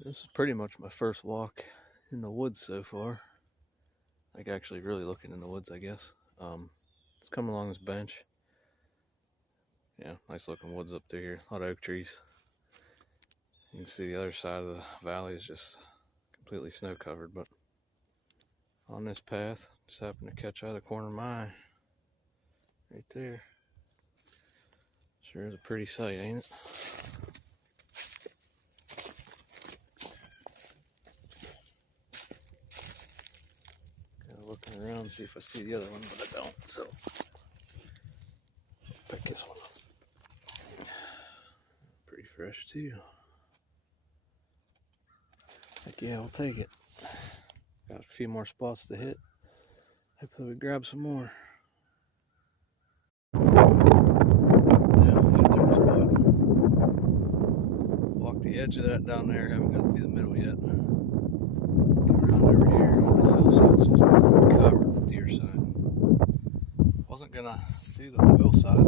This is pretty much my first walk in the woods so far. Like actually really looking in the woods, I guess. It's coming along this bench. Yeah, nice looking woods up there. A lot of oak trees. You can see the other side of the valley is just completely snow covered, but on this path, just happened to catch out of the corner of my eye. Right there. Sure is a pretty sight, ain't it? Looking around, see if I see the other one, but I don't, so pick this one up. Pretty fresh too. Heck yeah, I'll take it. Got a few more spots to hit. Hopefully we grab some more. Yeah, I'll hit a different spot. Walk the edge of that down there, haven't got through the middle yet. Come around over here on this hillside, it's just covered with deer sign. Wasn't gonna do the whole hillside,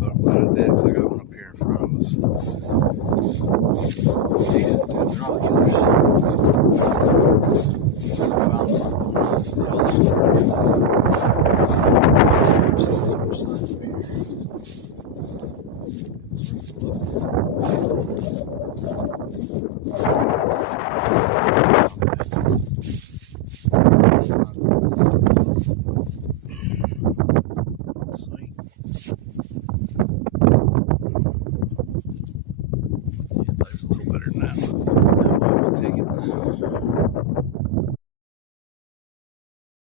but I'm glad I did because I got one up here in front of us. It's decent to binoculars. Found one on the hill.